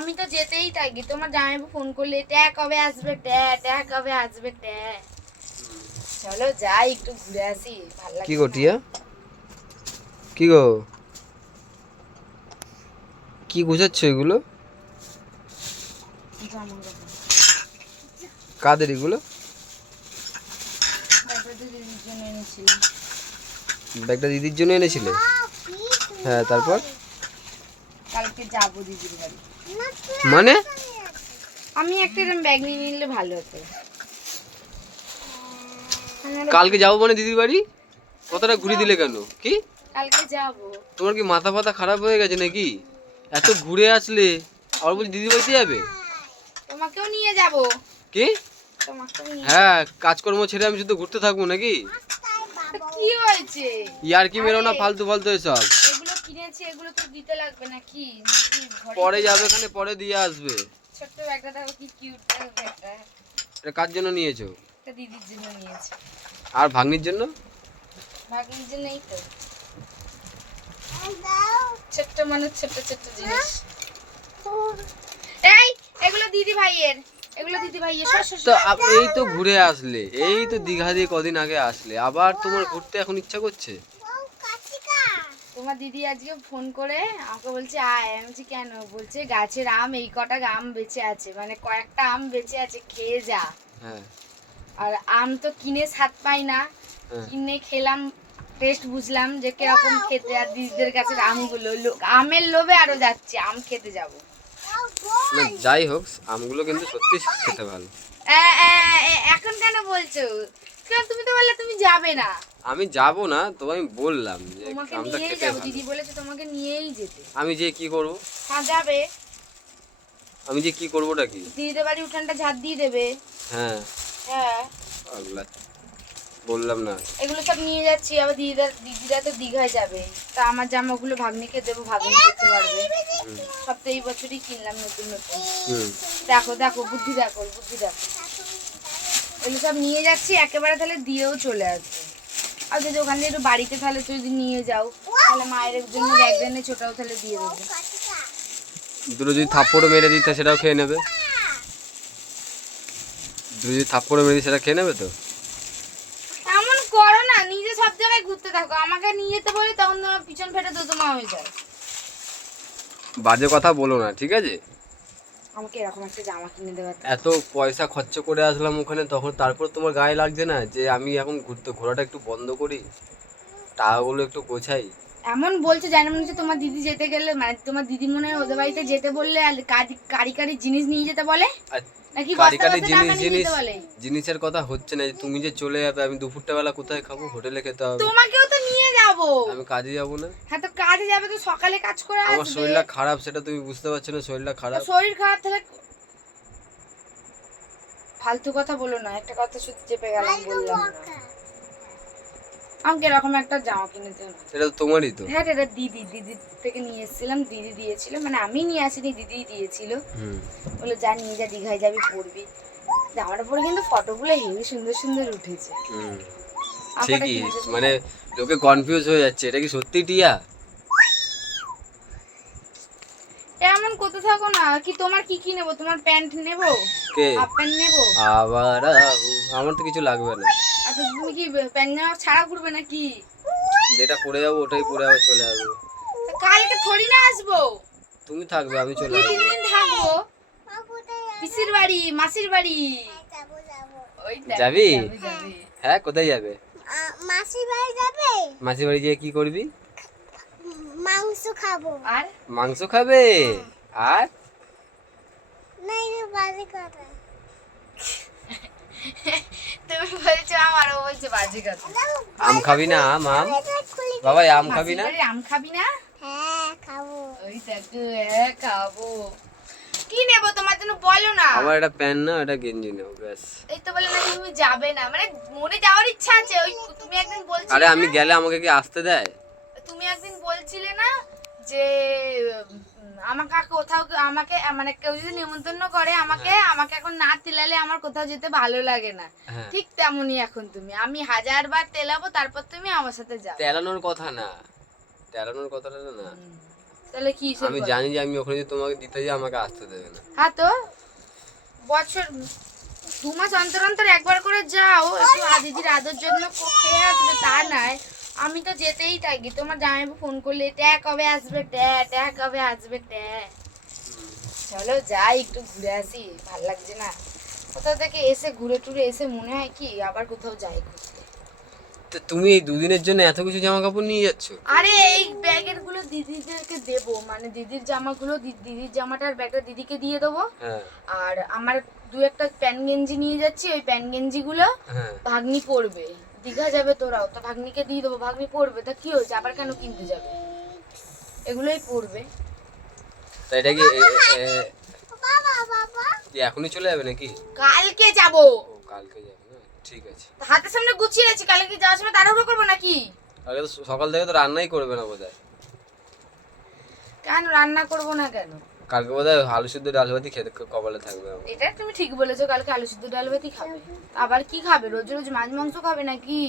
আমি তো যেতেই থাকি, তোমার জামাইবাবু ফোন করলে ট্যা কবে আসবে, ট্যা কবে আসবে ট্যা। চলো যাই একটু ঘুরে আসি, ভালো লাগছে। কি গো টিয়া, কি গো, কি গুছাচ্ছ এগুলো? কাদের এগুলো? ব্যাগটা দিদির জন্য এনেছিলে? হ্যাঁ, তারপর? কালকে যাবো দিদির বাড়ি। মানে আমি একটা এরকম ব্যাগ নিয়ে নিলে ভালো হতো। কালকে যাবো মানে দিদির বাড়ি? কতটা ঘুরে দিলে কেন? কি কালকে যাবো। তোমার কি মাথা ফাতা খারাপ হয়ে গেছে নাকি? এত ঘুরে আসলে আর বলছি দিদির বাড়িতে যাবে? তোমাকেও নিয়ে যাবো। কি? তোমাকেও নিয়ে হ্যাঁ, কাজকর্ম ছেড়ে আমি শুধু ঘুরতে থাকবো নাকি? কি হয়েছে? ইয়ার কি মেরো না, ফালতু ফালতু এসব। এগুলো কিনেছি, এগুলো তো দিতে লাগবে নাকি? পরে যাবে, এখানে পরে দিয়ে আসবে। ছোট্ট ব্যাগটা দেখো কি কিউট ব্যাগটা। এটা কার জন্য নিয়েছো? এটা দিদির জন্য নিয়েছি। আর ভাগ্নির জন্য? ভাগ্নির জন্যই তো। ছোট্ট মানে ছোট্ট ছোট্ট জিনিস। এই এগুলো দিদি ভাইয়ের, এগুলো দিদি ভাইয়ের। তো এই তো ঘুরে আসলে, এই তো দীঘা দিয়ে কদিন আগে আসলে, আবার তোমার ঘুরতে এখন ইচ্ছা করছে? তোমার দিদি আজকে ফোন করে আমাকে বলছে আয়। আমি বলছি কেন? বলছে গাছের আম এই কটা আম বেঁচে আছে, মানে কয়েকটা আম বেঁচে আছে, খেয়ে যা। হ্যাঁ। আর আম তো কিনে স্বাদ পাই না, কিনে খেলাম, টেস্ট বুঝলাম যে কিরকম খেতে। আর দিদিদের কাছে আমগুলো আমের লোভে আরো যাচ্ছে, আম খেতে যাব। না যাই হোক, আমগুলো কিন্তু সত্যি খেতে ভালো। এখন কেন বলছো? কেন? তুমি তো বললে তুমি যাবে না। আমি যাব না, তো আমি বললাম যে তোমাকে আমটা নিয়েই খেতে যাবো, ভালো। দিদি বলেছে তোমাকে নিয়েই যেতে। আমি যে কি করব? হ্যাঁ যাবে। আমি যে কি করবোটা কি? দিদিদের বাড়ি উঠানটা ঝাড় দিয়ে দেবে। হ্যাঁ। হ্যাঁ পাগলা, বললাম না? এগুলো সব নিয়ে যাচ্ছি। আবার দিদিরা তো দীঘায় যাবে, তা আমার জামাগুলো ভাগ্নিকে দেবো, ভাগ্নি করতে পারবে। সব তো এই বছরই কিনলাম নতুন নতুন। দেখো দেখো বুদ্ধি, দেখো বুদ্ধি দেখো। এগুলো সব নিয়ে যাচ্ছি একেবারে, তাহলে দিয়েও চলে আসবে। আর যদি ওখান থেকে একটু বাড়িতে তাহলে তুই যদি নিয়ে যাও, তাহলে মায়ের জন্য ব্যাগ এনে ছোটাও তাহলে দিয়ে দেবো। দুটো যদি থাপ্পড়ও মেরে দিতে সেটাও খেয়ে নেবে। দুটো যদি থাপ্পড়ও মেরে দিই সেটা খেয়ে নেবে তো। এমন করো না, নিজে সব জায়গায় ঘুরতে থাকো, আমাকে নিয়ে যেতে বলি তখন তোমার পিছন ফেটে দোদমা হয়ে যায়। বাজে কথা বলো না, ঠিক আছে? আমাকে এরকম একটা জামা কিনে দেওয়া। এত পয়সা খরচ করে আসলাম ওখানে, তখন তারপর তোমার গায়ে লাগছে না যে আমি এখন ঘোরাটা একটু বন্ধ করি, টাকাগুলো একটু গোছাই? এমন বলছে জানি মনে হচ্ছে তোমার দিদি যেতে গেলে, মানে তোমার দিদি মনে হয় ওদের বাড়িতে যেতে বললে আর কারি কারি জিনিস নিয়ে যেতে বলে, নাকি কারি বস্তা কারি বস্তা জিনিস টাকা নিয়ে জিনিস যেতে বলে। জিনিসের কথা হচ্ছে না, যে তুমি যে চলে যাবে আমি দুপুরটা বেলা কোথায় খাবো? হোটেলে খেতে হবে। তোমাকেও তো নিয়ে যাবো। আমি কাজে যাবো না? হ্যাঁ তো কাজে যাবে তো সকালে কাজ করে আমার আসবে। শরীরটা খারাপ, সেটা তুমি বুঝতে পারছো না? শরীরটা খারাপ। শরীর খারাপ তাহলে ফালতু কথা বলো না, একটা কথা শুধু চেপে গেলাম, বললাম না। আমাকে এরকম একটা জামা কিনে দিও। এটা তো তোমারই তো। হ্যাঁ এটা দিদি থেকে নিয়ে এসেছিলাম, দিদি দিয়েছিল, মানে আমি নিয়ে আসিনি, দিদিই দিয়েছিল। বলে যা নিয়ে যা, দীঘায় যাবি পরবি। জামাটা পরে কিন্তু ফটোগুলো হেবি সুন্দর সুন্দর উঠেছে। ঠিকই, মানে লোকে কনফিউজ হয়ে যাচ্ছে, এটা কি সত্যি টিয়া? এমন করতে থাকো না। কি তোমার কি নেবো? তোমার প্যান্ট নেবো, কে? হাফ প্যান্ট নেবো। আবার আমার তো কিছু লাগবে না। আচ্ছা তুমি কি প্যান্ট জামা ছাড়া ঘুরবে নাকি? যেটা পরে যাবো ওটাই পরে আবার চলে আসবো। কালকে থোড়ি না আসবো। তুমি থাকবে, আমি চলে দুই আসবো। তিন দিন থাকবো। পিসির বাড়ি, মাসির বাড়ি। ওই যাবি? যাবি। হ্যাঁ, কোথায় যাবে? মাসির বাড়ি যাবে? মাসির বাড়ি গিয়ে কি করবি? মাংস খাবো। আর মাংস খাবে? আর নাই রে বাজে কথা। তুমি বলছো আমারও বলছে বাজে কথা। আম খাবি না? আম বাবা, আম খাবি না? আম খাবি না? হ্যাঁ খাবো। ওই দেখো খাবো। কি নেবো তোমার জন্য বলো না। আমার একটা প্যান্ট না, একটা গেঞ্জি নেবো, ব্যাস। এই তো বলে না তুমি যাবে না, মানে মনে যাওয়ার ইচ্ছা আছে। ওই তুমি একদিন বলছিলে, আরে আমি গেলে আমাকে কি আসতে দেয়? তুমি একদিন বলছিলে না যে আমাকে কোথাও আমাকে মানে কেউ যদি নিমন্ত্রণ করে আমাকে, আমাকে এখন না তেলালে আমার কোথাও যেতে ভালো লাগে না। ঠিক তেমনই এখন তুমি, আমি 1000বার তেলাবো তারপর তুমি আমার সাথে যাও। তেলানোর কথা না, তেলানোর কথাটা না। তাহলে কি হিসেব আমি করো? জানি যে আমি ওখানে যদি তোমাকে দিতে যাই আমাকে আসতে দেবে না। হ্যাঁ তো বছর 2 মাস অন্তর অন্তর একবার করে যাও, একটু দিদির আদর যত্ন খেয়ে আসবে তা নয়। আমি তো যেতেই থাকি, তোমার জামাইবাবু ফোন করলে ট্যা কবে আসবে, ট্যা কবে আসবে ট্যা। চলো যাই একটু ঘুরে আসি, ভাল লাগছে না কোথাও থেকে এসে ঘুরে টুরে এসে মনে হয় কি আবার কোথাও যাই ঘুরতে। তো তুমি এই দুদিনের জন্য এত কিছু জামা কাপড় নিয়ে যাচ্ছ? আরে এই ব্যাগের গুলো দিদিদেরকে দেবো, মানে দিদির জামাগুলো দিদির জামাটার ব্যাগটা দিদিকে দিয়ে দেবো। হ্যাঁ আর আমার 2-1টা প্যান্ট গেঞ্জি নিয়ে যাচ্ছি, ওই প্যান্ট গেঞ্জি গুলো হ্যাঁ। ভাগ্নি পরবে, দীঘা যাবে তোরাও তো ভাগ্নিকে দিয়ে দেবো, ভাগ্নি পরবে, তা কি হয়েছে আবার কেন কিনতে যাবে, এগুলোই পরবে। তা এটা কি বাবা বাবা এখনই চলে যাবে নাকি? কালকে যাবো, ও কালকে যাবে না, ঠিক আছে। হাতের সামনে গুছিয়ে রেখেছি, কালকে কি যাওয়ার সময় তাড়াহুড়ো করবো নাকি? কালকে তো সকাল থেকে তো রান্নাই করবে না বোধহয়। কেন রান্না করবো না কেন? কালকে বোধহয় আলু সিদ্ধ ডাল ভাতি খেতে কপালে থাকবে আমার। এটা তুমি ঠিক বলেছো, কালকে আলু সিদ্ধ ডাল ভাতই খাবে। আবার কি খাবে, রোজ রোজ মাছ মাংস খাবে নাকি?